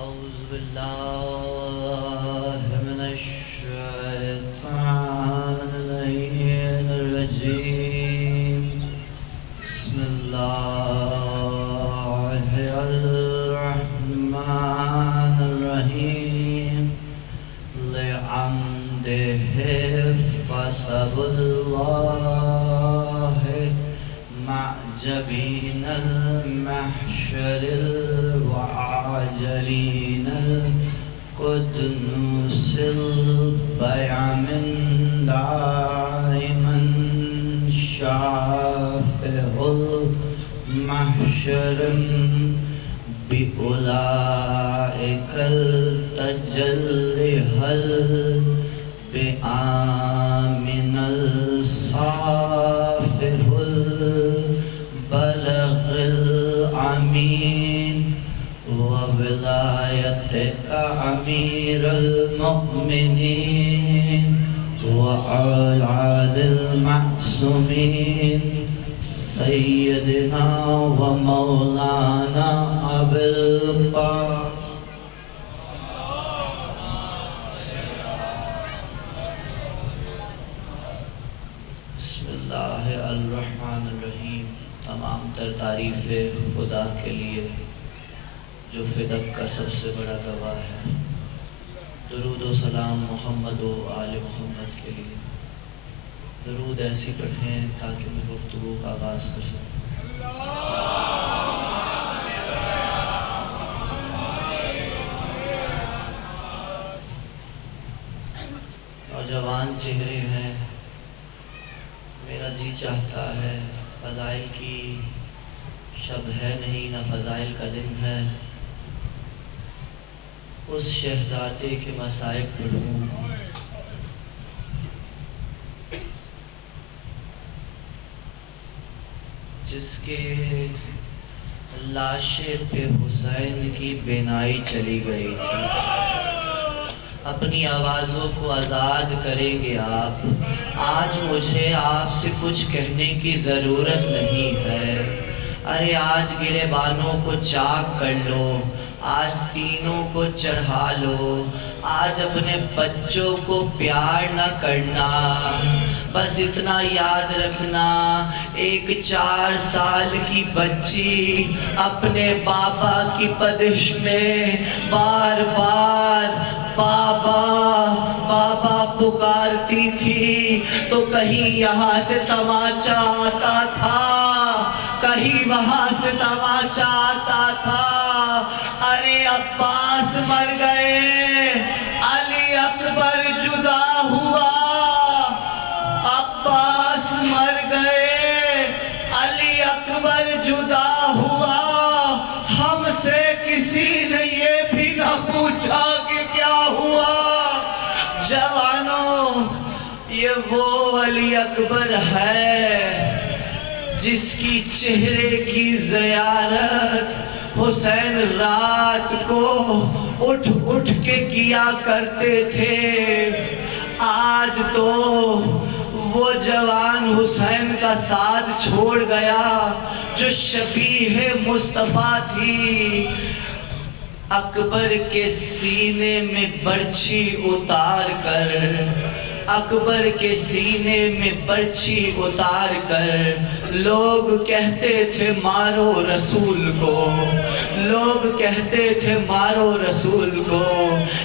أعوذ بالله من الشيطان الرجيم. بسم الله الرحمن الرحيم. لعمده فسب الله معجبين المحشر العاجلين القدوس البيع من دائما شافع المحشر بأولئك التجلي هل بآمن الصافح البلغ الأمين وولايتك أمير المؤمنين وعلى المعصومين سيدنا ومولانا أبي القاسم. بسم اللہ الرحمن الرحیم. تمام تر تعریف خدا کے لیے جو فدق کا سب سے بڑا گواہ ہے. درود و سلام محمد و آل محمد کے لیے. درود ایسی پڑھیں تاکہ میں گفتگو کا آغاز کر سکوں. نوجوان چہرے ہیں، میرا جی چاہتا ہے فضائل کی شب ہے نہیں نہ فضائل کا دن ہے، اس شہزادے کے مصائب پڑھوں جس کے لاشے پہ حسین کی بینائی چلی گئی تھی. اپنی آوازوں کو آزاد کریں گے آپ. آج مجھے آپ سے کچھ کہنے کی ضرورت نہیں ہے. ارے آج گریبانوں کو چاک کر لو، آستینوں کو چڑھا لو. آج اپنے بچوں کو پیار نہ کرنا، بس اتنا یاد رکھنا ایک 4 سال کی بچی اپنے بابا کی پدش میں بار بار بابا بابا پکارتی تھی تو کہیں یہاں سے تماچا آتا تھا، کہیں وہاں سے تماچا آتا تھا. ارے عباس مر گئے، علی اکبر جدا ہوا. عباس مر گئے، علی اکبر جدا ہوا. ہم سے کسی نے یہ بھی نہ پوچھا کہ کیا ہوا. جوانوں، یہ وہ علی اکبر ہے جس کی چہرے کی زیارت حسین رات کو اٹھ اٹھ کے کیا کرتے تھے. آج تو وہ جوان حسین کا ساتھ چھوڑ گیا جو شبیہ مصطفیٰ تھی. اکبر کے سینے میں برچھی اتار کر، اکبر کے سینے میں برچھی اتار کر لوگ کہتے تھے مارو رسول کو، لوگ کہتے تھے مارو رسول کو.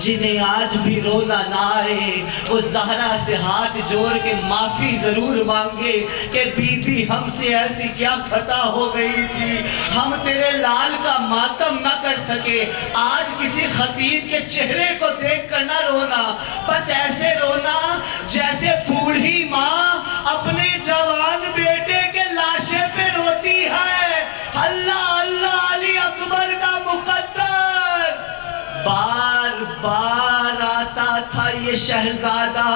جنہیں آج بھی رونا نہ آئے وہ زہرا سے ہاتھ جوڑ کے معافی ضرور مانگے کہ بی بی ہم سے ایسی کیا خطا ہو گئی تھی، ہم تیرے لال کا ماتم نہ کر سکے. آج کسی خطیب کے چہرے کو دیکھ کر نہ رونا، بس ایسے رونا جیسے بوڑھی ماں اپنے جوان بیٹے کے لاشے پہ روتی ہے. اللہ اللہ علی اکبر کا مقدر. بار بار آتا تھا یہ شہزادہ،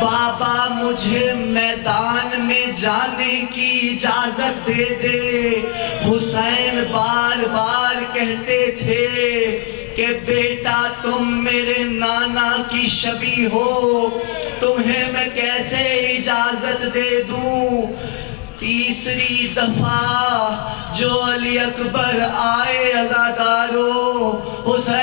بابا مجھے میدان میں جانے کی اجازت دے دے. حسین بار بار کہتے تھے کہ بیٹا تم میرے نانا کی شبیہ ہو، تمہیں میں کیسے اجازت دے دوں. تیسری دفعہ جو علی اکبر آئے عزادارو، حسین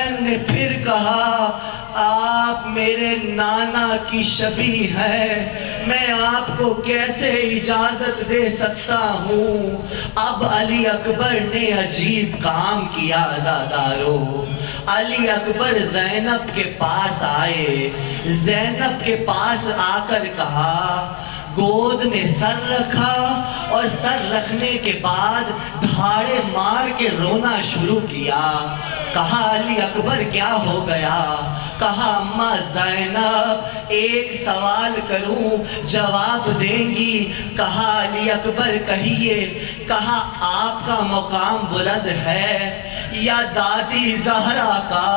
نانا کی شبیہ ہے، میں آپ کو کیسے اجازت دے سکتا ہوں؟ اب علی اکبر نے عجیب کام کیا عزادارو۔ علی اکبر زینب کے پاس آئے، زینب کے پاس آ کر کہا، گود میں سر رکھا اور سر رکھنے کے بعد دھاڑے مار کے رونا شروع کیا۔ کہا علی اکبر کیا ہو گیا؟ کہا اماں زینب ایک سوال کروں جواب دیں گی؟ کہا علی اکبر کہیے۔ کہا آپ کا مقام بلند ہے یا دادی زہرا کا؟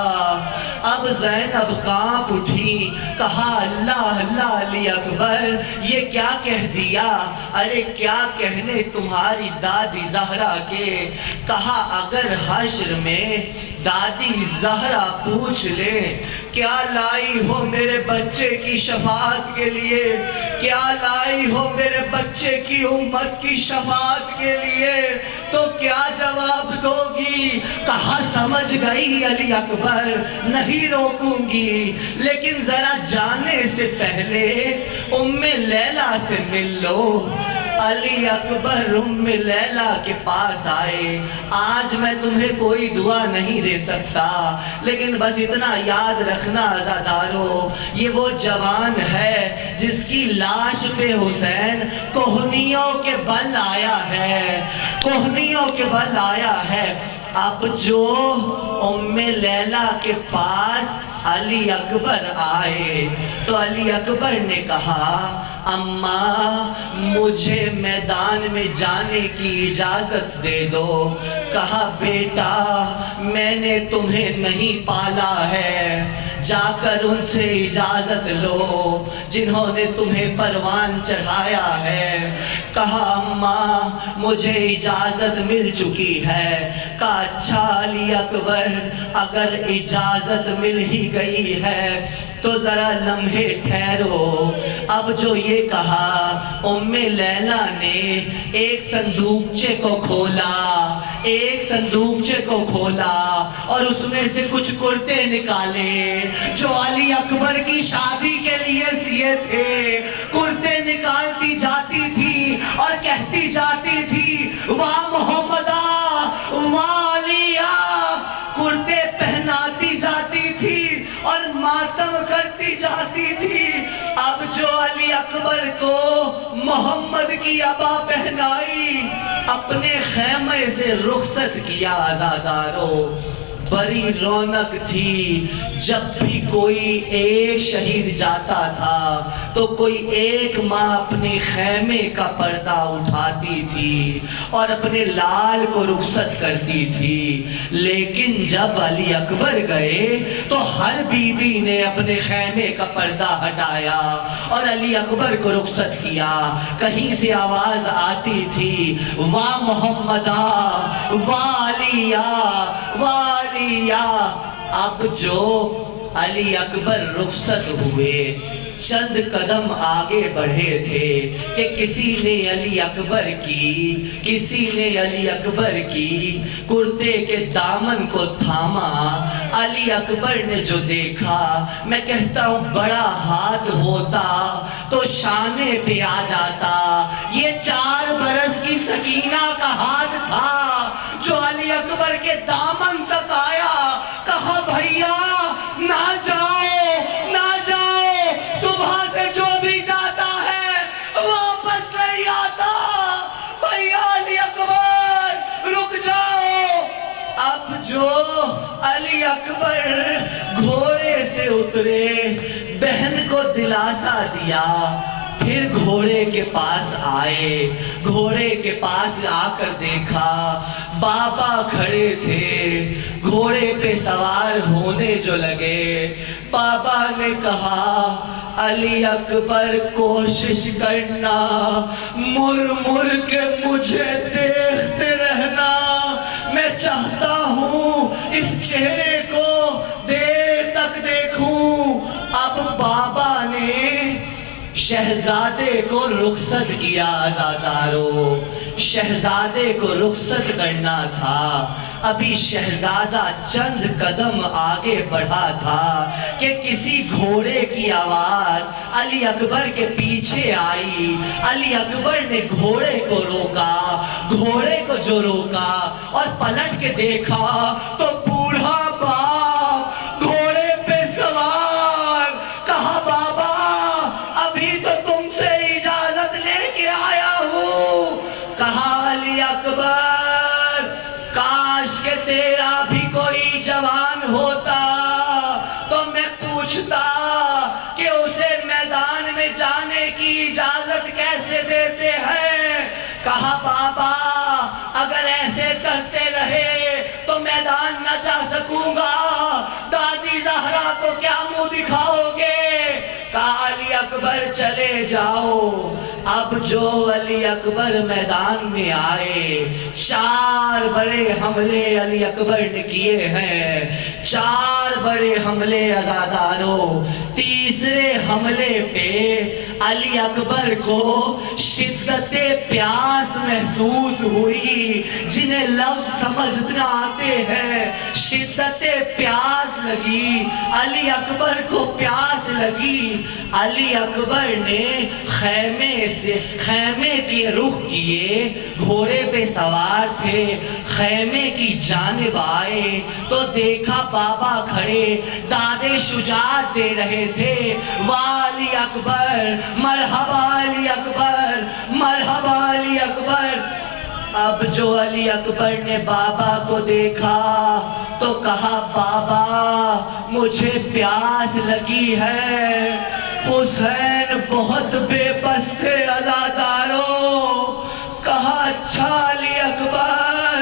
اب زینب کانپ اٹھی، کہا اللہ اللہ علی اکبر یہ کیا کہہ دیا؟ ارے کیا کہنے تمہاری دادی زہرا کے؟ کہا اگر حشر میں دادی زہرا پوچھ لے کیا لائی ہو میرے بچے کی شفاعت کے لیے، کیا لائی ہو میرے بچے کی امت کی شفاعت کے لیے، تو کیا جواب دو گی؟ کہا سمجھ گئی علی اکبر، نہیں روکوں گی، لیکن ذرا جانے سے پہلے ام لیلہ سے مل لو۔ علی اکبر ام لیلہ کے پاس آئے۔ آج میں تمہیں کوئی دعا نہیں دے سکتا، لیکن بس اتنا یاد رکھنا عزادارو، یہ وہ جوان ہے جس کی لاش پہ حسین کوہنیوں کے بل آیا ہے، کوہنیوں کے بل آیا ہے۔ اب جو ام لیلہ کے پاس علی اکبر آئے تو علی اکبر نے کہا اماں مجھے میدان میں جانے کی اجازت دے دو۔ کہا بیٹا میں نے تمہیں نہیں پالا ہے، جا کر ان سے اجازت لو جنہوں نے تمہیں پروان چڑھایا ہے۔ کہا اماں مجھے اجازت مل چکی ہے۔ کہا اچھا علی اکبر اگر اجازت مل ہی گئی ہے تو ذرا لمحے ٹھہرو۔ اب جو یہ کہا ام لیلہ نے ایک صندوقچے کو کھولا، ایک صندوقچے کو کھولا اور اس میں سے کچھ کرتے نکالے جو علی اکبر کی شادی کے لیے سیے تھے۔ کرتے نکالتی جاتی تھی اور کہتی جاتی تھی واہ محمدہ واہ علیہ، کرتے پہناتی جاتی تھی اور ماتم کرتی جاتی تھی۔ اب جو علی اکبر کو محمد کی عبا پہنائی، اپنے خیمے سے رخصت کیا عزادارو۔ بڑی رونق تھی، جب بھی کوئی ایک شہید جاتا تھا تو کوئی ایک ماں اپنے خیمے کا پردہ اٹھاتی تھی اور اپنے لال کو رخصت کرتی تھی۔ لیکن جب علی اکبر گئے تو ہر بی بی نے اپنے خیمے کا پردہ ہٹایا اور علی اکبر کو رخصت کیا۔ کہیں سے آواز آتی تھی واہ محمدہ واہ علیہ واہ علیہ۔ اب جو علی اکبر رخصت ہوئے چند قدم آگے بڑھے تھے کہ کسی نے علی اکبر کی کرتے کے دامن کو تھاما۔ علی اکبر نے جو دیکھا، میں کہتا ہوں بڑا ہاتھ ہوتا تو شانے پہ آ جاتا۔ یہ 4 برس کی سکینہ کا ہاتھ تھا جو علی اکبر کے دامن تک آیا۔ کہا بھیا نہ جاؤ نہ جاؤ، صبح سے جو بھی جاتا ہے واپس نہیں آتا، بھیا علی اکبر رک جاؤ۔ اب جو علی اکبر گھوڑے سے اترے، بہن کو دلاسا دیا، پھر گھوڑے کے پاس آئے، گھوڑے کے پاس آ کر دیکھا بابا کھڑے تھے، گھوڑے پہ سوار ہونے جو لگے۔ بابا نے کہا علی اکبر کوشش کرنا، مر مر کے مجھے دیکھتے رہنا، میں چاہتا ہوں اس چہرے کو دیر تک دیکھوں۔ اب بابا نے شہزادے کو رخصت کیا عزادارو، شہزادے کو رخصت کرنا تھا۔ ابھی شہزادہ چند قدم آگے بڑھا تھا کہ کسی گھوڑے کی آواز علی اکبر کے پیچھے آئی۔ علی اکبر نے گھوڑے کو روکا، گھوڑے کو جو روکا اور پلٹ کے دیکھا تو بوڑھا باپ گھوڑے پہ سوار۔ کہا بابا ابھی تو تم سے اجازت لے کے آیا ہوں۔ کہا علی اکبر کاش کہ تیرا بھی کوئی جوان ہوتا تو میں پوچھتا کہ اسے میدان میں جانے کی اجازت کیسے دیتے ہیں۔ کہا بابا اگر ایسے کرتے رہے تو میدان نہ جا سکوں گا، دادی زہرا کو کیا منہ دکھاؤ گے؟ کہا علی اکبر چلے جاؤ۔ اب جو علی اکبر میدان میں آئے، 4 بڑے حملے علی اکبر نے کیے ہیں، 4 بڑے حملے عزاداروں۔ تیسرے حملے پہ علی اکبر کو شدت پیاس محسوس ہوئی، جنہیں لفظ سمجھنا آتے ہیں۔ شدت پیاس لگی، علی اکبر کو پیاس لگی۔ علی اکبر نے خیمے کے رخ کیے، گھوڑے پہ سوار تھے، خیمے کی جانب آئے تو دیکھا بابا کھڑے دادے شجاعت دے رہے تھے۔ واہ علی اکبر، مرحبا علی اکبر، مرحبا علی اکبر۔ اب جو علی اکبر نے بابا کو دیکھا تو کہا بابا مجھے پیاس لگی ہے۔ حسین بہت بے بس تھے عزاداروں۔ کہا اچھا علی اکبر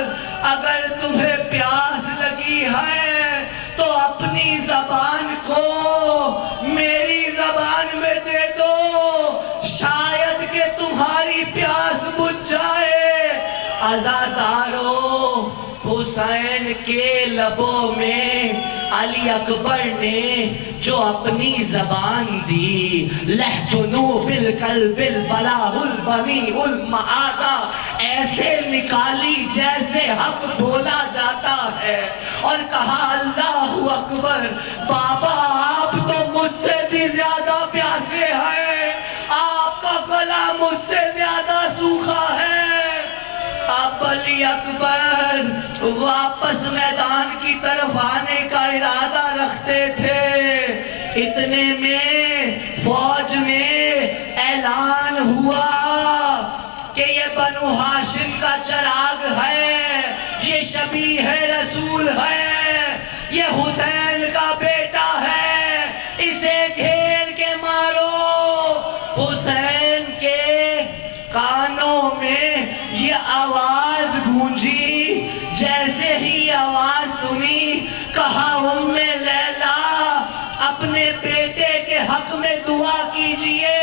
اگر تمہیں پیاس لگی ہے تو اپنی زبان کو میری زبان میں دے دو، شاید کہ تمہاری پیاس بجھ جائے۔ عزاداروں حسین کے لبوں میں علی اکبر نے جو اپنی زبان دی، لہدنو بالقلب البلاہ البنی المعادہ، ایسے نکالی جیسے حق بولا جاتا ہے، اور کہا اللہ اکبر۔ بابا آپ تو مجھ سے بھی زیادہ پیاسے ہیں، آپ کا گلا مجھ سے زیادہ سوکھا ہے۔ اب علی اکبر واپس میدان کی طرف آنے کا ارادہ رکھتے تھے، اتنے میں فوج میں اعلان ہوا کہ یہ بنو ہاشم کا چراغ ہے، یہ شبیہ رسول ہے، یہ حسین کا بیٹا ہے، اسے گھیر کے مارو۔ حسین کے کانوں میں یہ آواز گونجی، جیسے ہی آواز سنی کہا ام لیلا اپنے بیٹے کے حق میں دعا کیجئے،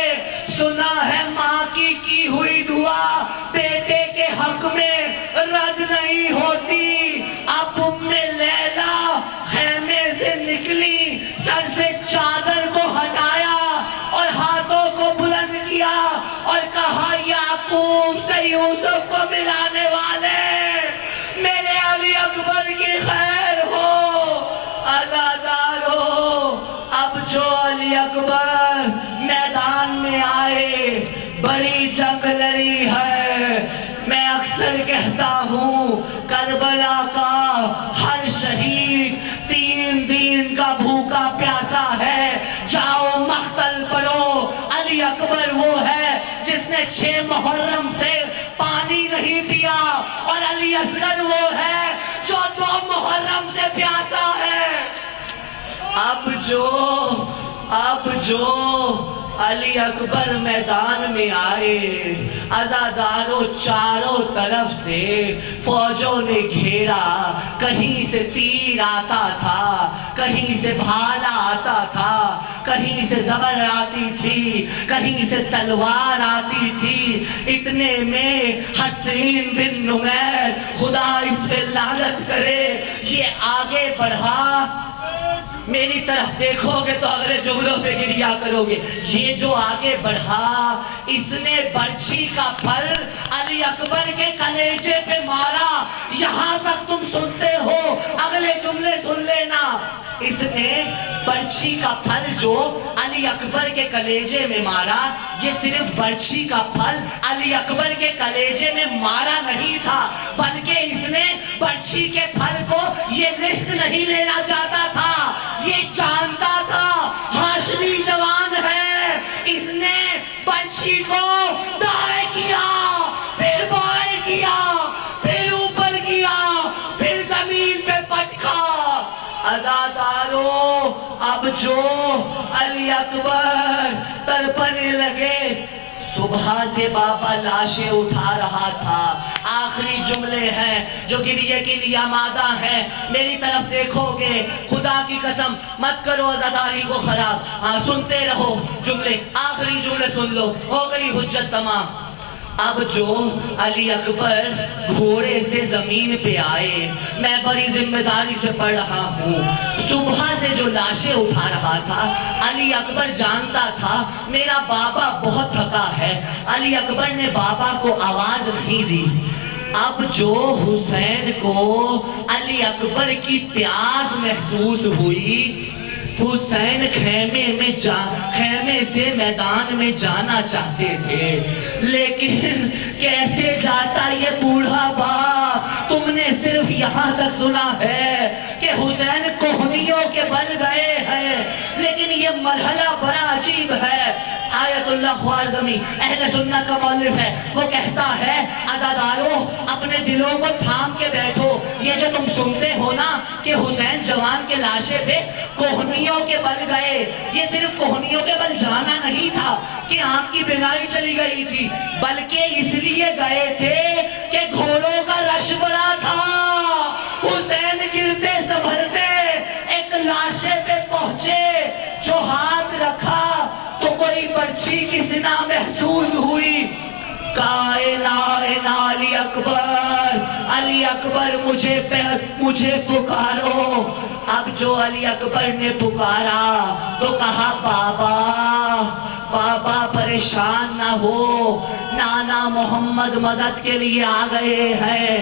سنا ہے ماں کی ہوئی دعا بیٹے کے حق میں رد نہیں ہوتی۔ اب ام لیلا خیمے سے نکلی، سر سے چادر کو ہٹایا اور ہاتھوں کو بلند کیا اور کہا یعقوب سے یوسف کو ملانے والے میرے علی اکبر کی خیر ہو۔ عزاداروں اب جو علی اکبر میدان میں آئے، بڑی جنگ لڑی ہے۔ میں اکثر کہتا ہوں کربلا کا ہر شہید 3 دن کا بھوکا پیاسا ہے۔ جاؤ مقتل پڑھو، علی اکبر وہ ہے جس نے 6 محرم سے پانی نہیں پیا، اور علی اصغر وہ ہے جو 2 محرم سے پیاسا ہے۔ اب جو علی اکبر میدان میں آئے، عزاداروں چاروں طرف سے فوجوں نے گھیرا، کہیں سے تیر آتا تھا، کہیں سے بھالا آتا تھا، کہیں سے زبر آتی تھی، کہیں سے تلوار آتی تھی۔ اتنے میں حسین بن نمیر، خدا اس پہ لعنت کرے، یہ آگے بڑھا میری طرف دیکھو گے تو اگلے جملوں پہ گریا کرو گے. یہ جو آگے بڑھا اس نے برچھی کا پھل علی اکبر کے کلیجے پہ مارا. یہاں تک تم سنتے ہو, اگلے جملے سن لینا. اس نے برچھی کا پھل جو علی اکبر کے کلیجے میں مارا, یہ صرف برچھی کا پھل علی اکبر کے کلیجے میں مارا نہیں تھا, بلکہ اس نے برچھی کے پھل کو یہ رسک نہیں لینا چاہتا تھا. یہ جانتا تھا ہاشمی جوان ہے. اس نے برچھی کو دائیں کیا, پھر بائیں کیا, پھر اوپر کیا, پھر زمین پہ پٹکا. عزادارو, اب جو علی اکبر تڑپنے لگے, صبح سے بابا لاشیں اٹھا رہا تھا. آخری جملے ہیں جو گریے کے لیے آمادہ ہیں. میری طرف دیکھو گے, خدا کی قسم مت کرو عزاداری کو خراب. ہاں سنتے رہو جملے, آخری جملے سن لو, ہو گئی حجت تمام. اب جو علی اکبر گھوڑے سے زمین پہ آئے, میں بڑی ذمہ داری سے پڑھ رہا ہوں, صبح سے جو لاشیں اٹھا رہا تھا, علی اکبر جانتا تھا میرا بابا بہت تھکا ہے. علی اکبر نے بابا کو آواز نہیں دی. اب جو حسین کو علی اکبر کی پیاس محسوس ہوئی, حسین خیمے سے میدان میں جانا چاہتے تھے, لیکن کیسے جاتا یہ بوڑھا باپ. تم نے صرف یہاں تک سنا ہے کہ حسین کوہنیوں کے بل گئے ہیں, لیکن یہ مرحلہ بڑا عجیب ہے. آیت اللہ خوارزمی اہل سنت کا مؤلف ہے, وہ کہتا ہے عزادارو اپنے دلوں کو تھام کے بیٹھو. یہ جو تم سنتے ہو نا کہ حسین جوان کے لاشے پہ کوہنیوں کے بل گئے, یہ صرف کوہنیوں کے بل جانا نہیں تھا کہ آنکھ کی بینائی چلی گئی تھی, بلکہ اس لیے گئے تھے کہ گھوڑوں کا رش بڑا تھا. حسین گرتے سنبھلتے ایک لاشے پہ پہنچے, جو ہاتھ رکھا تو کوئی برچھی کی سنا محسوس ہوئی. کائنائن علی اکبر, علی اکبر مجھے پکارو. اب جو علی اکبر نے پکارا تو کہا بابا پریشان نہ ہو, نانا محمد مدد کے لیے آ گئے ہیں.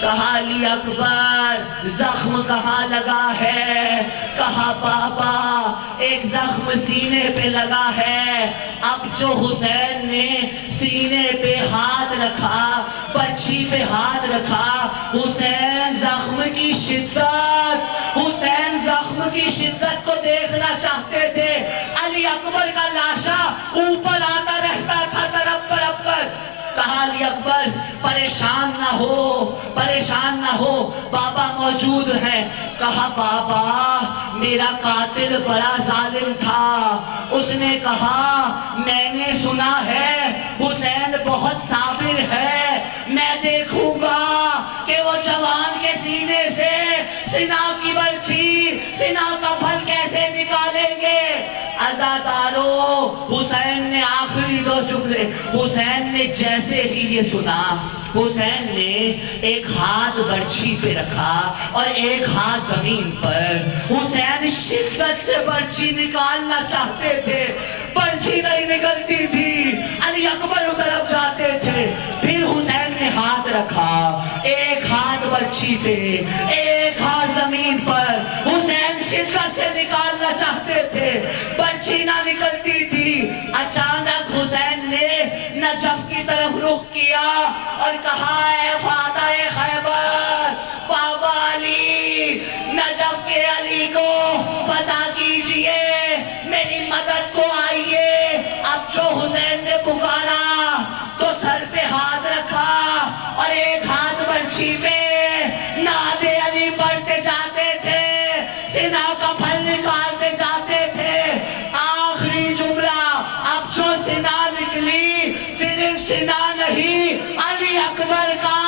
کہا علی اکبر زخم کہاں لگا ہے؟ کہا بابا ایک زخم سینے پہ لگا ہے. اب جو حسین نے سینے پہ ہاتھ رکھا, برچھی پہ ہاتھ رکھا, حسین زخم کی شدت کو دیکھنا چاہتے تھے. علی اکبر کا لاشا اوپر آتا رہتا تھا تڑپ تڑپ کر. کہا علی اکبر پریشان نہ ہو, بابا موجود ہیں. کہا بابا میرا قاتل بڑا ظالم تھا, اس نے کہا میں نے سنا ہے حسین بہت صابر ہے, میں دیکھوں گا کہ وہ جوان کے سینے سے سنا کی برچھی, سنا کا پھل کیسے نکالیں گے. عزادارو حسین نے آخری دو جملے, حسین نے جیسے ہی یہ سنا, حسین نے ایک ہاتھ برچھی پہ رکھا اور ایک ہاتھ زمین پر. حسین شدت سے برچھی نکالنا چاہتے تھے, برچھی نہیں نکلتی تھی, علی اکبر طرف جاتے تھے. پھر حسین نے ہاتھ رکھا, ایک ہاتھ برچھی پہ, ایک ہاتھ زمین پر. حسین شدت سے نکالنا چاہتے تھے, برچھی نہ نکلتی تھی. اچانک حسین نے نجف کی طرف رخ کیا اور کہا اے فاتح خیبر, بابا علی, نجف کے علی کو فتح کیجئے, میری مدد کو آئیے. اب جو حسین نے پکارا تو سر پہ ہاتھ رکھا اور ایک ہاتھ برچھی پہ, نعت علی پڑھتے جاتے تھے, سنا کا پھل نکالتے جاتے تھے. آخری جملہ, اب جو سنا نکلی صرف سنا نہیں, علی اکبر کا